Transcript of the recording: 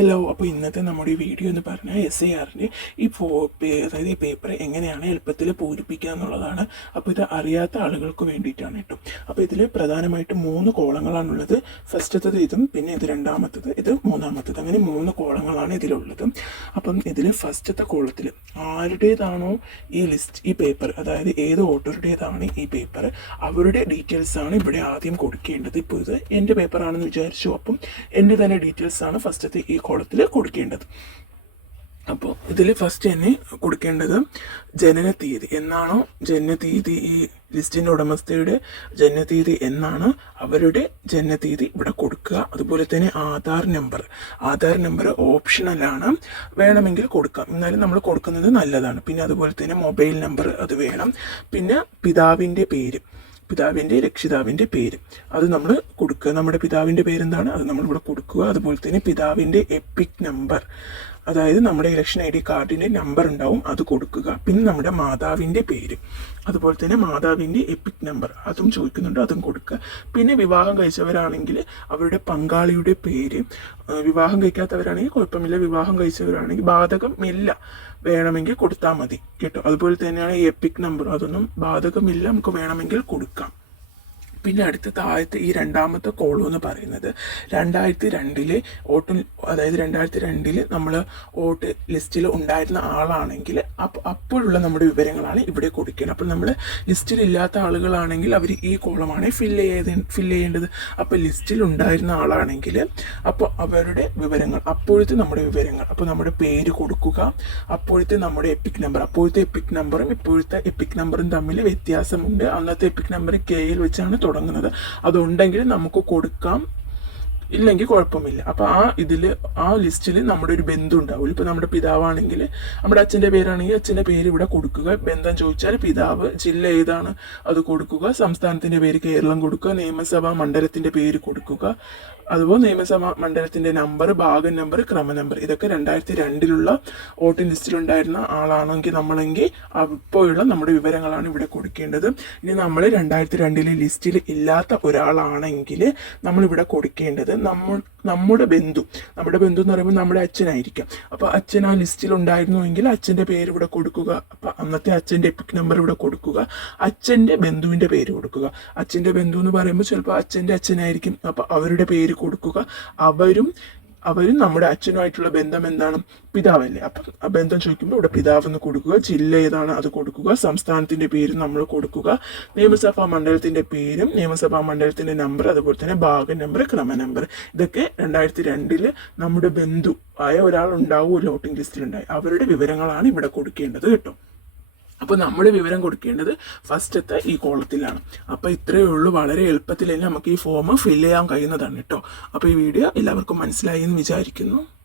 Hello അപ്പോൾ ഇന്നത്തെ നമ്മുടെ വീഡിയോ എന്ന് പറഞ്ഞാൽ എസ് ഐ ആറിന്റെ ഈ ഫോ അതായത് ഈ പേപ്പർ എങ്ങനെയാണ് എളുപ്പത്തിൽ പൂരിപ്പിക്കുക എന്നുള്ളതാണ്. അപ്പോൾ ഇത് അറിയാത്ത ആളുകൾക്ക് വേണ്ടിയിട്ടാണ് കേട്ടോ. അപ്പോൾ ഇതിൽ പ്രധാനമായിട്ട് മൂന്ന് കോളങ്ങളാണുള്ളത്. ഫസ്റ്റത്തത് ഇതും പിന്നെ ഇത് രണ്ടാമത്തത് ഇത് മൂന്നാമത്തത്. അങ്ങനെ മൂന്ന് കോളങ്ങളാണ് ഇതിലുള്ളത്. അപ്പം ഇതിൽ ഫസ്റ്റത്തെ കോളത്തിൽ ആരുടേതാണോ ഈ ലിസ്റ്റ് ഈ പേപ്പർ അതായത് ഏത് ഓട്ടോറുടേതാണ് ഈ പേപ്പർ അവരുടെ ഡീറ്റെയിൽസാണ് ഇവിടെ ആദ്യം കൊടുക്കേണ്ടത്. ഇപ്പോൾ ഇത് എന്റെ പേപ്പറാണെന്ന് വിചാരിച്ചു. അപ്പം എന്റെ തന്നെ ഡീറ്റെയിൽസാണ് ഫസ്റ്റത്തെ ഈ കോളത്തിൽ കൊടുക്കേണ്ടത്. അപ്പോൾ ഇതിൽ ഫസ്റ്റ് തന്നെ കൊടുക്കേണ്ടത് ജനന തീയതി എന്നാണോ ജനന തീയതി ഈ ലിസ്റ്റിന്റെ ഉടമസ്ഥയുടെ ജനന തീയതി എന്നാണ് അവരുടെ ജനന തീയതി ഇവിടെ കൊടുക്കുക. അതുപോലെ തന്നെ ആധാർ നമ്പർ. ആധാർ നമ്പർ ഓപ്ഷണലാണ് വേണമെങ്കിൽ കൊടുക്കാം. എന്നാലും നമ്മൾ കൊടുക്കുന്നത് നല്ലതാണ്. പിന്നെ അതുപോലെ തന്നെ മൊബൈൽ നമ്പർ അത് വേണം. പിന്നെ പിതാവിന്റെ പേര്. പിതാവിന്റെ രക്ഷിതാവിന്റെ പേര്. അത് നമ്മൾ കൊടുക്കുക. നമ്മുടെ പിതാവിന്റെ പേരെന്താണ്? അത് നമ്മളിവിടെ കൊടുക്കുക. അതുപോലെ തന്നെ പിതാവിന്റെ എപ്പിക് നമ്പർ അതായത് നമ്മുടെ ഇലക്ഷൻ ഐ ഡി കാർഡിന്റെ നമ്പർ ഉണ്ടാവും അത് കൊടുക്കുക. പിന്നെ നമ്മുടെ മാതാവിന്റെ പേര്. അതുപോലെ തന്നെ മാതാവിന്റെ എപ്പിക് നമ്പർ അതും ചോദിക്കുന്നുണ്ട് അതും കൊടുക്കുക. പിന്നെ വിവാഹം കഴിച്ചവരാണെങ്കിൽ അവരുടെ പങ്കാളിയുടെ പേര് വിവാഹം കഴിക്കാത്തവരാണെങ്കിൽ കുഴപ്പമില്ല വിവാഹം കഴിച്ചവരാണെങ്കിൽ ബാധകമില്ല വേണമെങ്കിൽ കൊടുത്താൽ മതി കേട്ടോ? അതുപോലെ തന്നെയാണ് എപ്പിക് നമ്പർ അതൊന്നും ബാധകമില്ല നമുക്ക് വേണമെങ്കിൽ കൊടുക്കാം. പിന്നെ അടുത്ത താഴത്തെ ഈ രണ്ടാമത്തെ കോളം എന്ന് പറയുന്നത് രണ്ടായിരത്തി രണ്ടിൽ വോട്ട് അതായത് രണ്ടായിരത്തി രണ്ടിൽ നമ്മൾ വോട്ട് ലിസ്റ്റിൽ ഉണ്ടായിരുന്ന ആളാണെങ്കിൽ അപ്പോൾ അപ്പോഴുള്ള നമ്മുടെ വിവരങ്ങളാണ് ഇവിടെ കൊടുക്കേണ്ടത് അപ്പോൾ നമ്മൾ ലിസ്റ്റിൽ ഇല്ലാത്ത ആളുകളാണെങ്കിൽ അവർ ഈ കോളമാണ് ഫില്ല് ചെയ്ത് ഫില്ല് ചെയ്യേണ്ടത്. അപ്പോൾ ലിസ്റ്റിൽ ഉണ്ടായിരുന്ന ആളാണെങ്കിൽ അപ്പോൾ അവരുടെ വിവരങ്ങൾ അപ്പോഴത്തെ നമ്മുടെ വിവരങ്ങൾ അപ്പോൾ നമ്മുടെ പേര് കൊടുക്കുക അപ്പോഴത്തെ നമ്മുടെ എപ്പിക് നമ്പർ അപ്പോഴത്തെ എപ്പിക് നമ്പറും ഇപ്പോഴത്തെ എപ്പിക് നമ്പറും തമ്മിൽ വ്യത്യാസമുണ്ട്. അന്നത്തെ എപ്പിക് നമ്പർ കെയിൽ വെച്ചാണ് തുടങ്ങുന്നത്. അതുണ്ടെങ്കിൽ നമുക്ക് കൊടുക്കാം. ഇല്ലെങ്കിൽ കുഴപ്പമില്ല. അപ്പോൾ ആ ഇതിൽ ആ ലിസ്റ്റിൽ നമ്മുടെ ഒരു ബന്ധം ഉണ്ടാവും ഇപ്പോൾ നമ്മുടെ പിതാവാണെങ്കിൽ നമ്മുടെ അച്ഛന്റെ പേരാണെങ്കിൽ അച്ഛന്റെ പേര് ഇവിടെ കൊടുക്കുക. ബന്ധം ചോദിച്ചാൽ പിതാവ് ജില്ല ഏതാണ് അത് കൊടുക്കുക. സംസ്ഥാനത്തിന്റെ പേര് കേരളം കൊടുക്കുക. നിയമസഭാ മണ്ഡലത്തിന്റെ പേര് കൊടുക്കുക. അതുപോലെ നിയമസഭാ മണ്ഡലത്തിന്റെ നമ്പർ ഭാഗം നമ്പർ ക്രമ നമ്പർ. ഇതൊക്കെ രണ്ടായിരത്തി രണ്ടിലുള്ള വോട്ടിംഗ് ലിസ്റ്റിലുണ്ടായിരുന്ന ആളാണെങ്കിൽ നമ്മളെങ്കിൽ അപ്പോഴുള്ള നമ്മുടെ വിവരങ്ങളാണ് ഇവിടെ കൊടുക്കേണ്ടത്. ഇനി നമ്മൾ രണ്ടായിരത്തി രണ്ടിലെ ലിസ്റ്റിൽ ഇല്ലാത്ത ഒരാളാണെങ്കിൽ നമ്മളിവിടെ കൊടുക്കേണ്ടത് നമ്മൾ നമ്മുടെ ബന്ധു. നമ്മുടെ ബന്ധു എന്ന് പറയുമ്പോൾ നമ്മുടെ അച്ഛനായിരിക്കാം. അപ്പോൾ അച്ഛൻ ആ ലിസ്റ്റിൽ ഉണ്ടായിരുന്നുവെങ്കിൽ അച്ഛന്റെ പേര് ഇവിടെ കൊടുക്കുക. അപ്പോൾ അന്നത്തെ അച്ഛന്റെ എപ്പിക് നമ്പർ ഇവിടെ കൊടുക്കുക. അച്ഛന്റെ ബന്ധുവിന്റെ പേര് കൊടുക്കുക. അച്ഛന്റെ ബന്ധു എന്ന് പറയുമ്പോൾ ചിലപ്പോൾ അച്ഛന്റെ അച്ഛനായിരിക്കും. അപ്പോൾ അവരുടെ പേര് കൊടുക്കുക. അവരും അവരും നമ്മുടെ അച്ഛനുമായിട്ടുള്ള ബന്ധം എന്താണ്? പിതാവല്ലേ. അപ്പം ആ ബന്ധം ചോദിക്കുമ്പോൾ ഇവിടെ പിതാവ് എന്ന് കൊടുക്കുക ജില്ല ഏതാണ് അത് കൊടുക്കുക സംസ്ഥാനത്തിന്റെ പേരും നമ്മൾ കൊടുക്കുക നിയമസഭാ മണ്ഡലത്തിന്റെ പേരും നിയമസഭാ മണ്ഡലത്തിന്റെ നമ്പർ അതുപോലെ തന്നെ ഭാഗ നമ്പർ ക്രമ നമ്പർ ഇതൊക്കെ രണ്ടായിരത്തി രണ്ടിൽ നമ്മുടെ ബന്ധു ആയ ഒരാൾ ഉണ്ടാവുമല്ലോ വോട്ടിംഗ് ലിസ്റ്റിലുണ്ടായി. അവരുടെ വിവരങ്ങളാണ് ഇവിടെ കൊടുക്കേണ്ടത് കേട്ടോ. അപ്പോൾ നമ്മൾ വിവരം കൊടുക്കേണ്ടത് ഫസ്റ്റത്തെ ഈ കോളത്തിലാണ്. അപ്പോൾ ഇത്രയേ ഉള്ളൂ. വളരെ എളുപ്പത്തിൽ നമുക്ക് ഈ ഫോം ഫില്ല് ചെയ്യാൻ കഴിയുന്നതാണ് കേട്ടോ. അപ്പോൾ ഈ വീഡിയോ എല്ലാവർക്കും മനസ്സിലായി എന്ന് വിചാരിക്കുന്നു.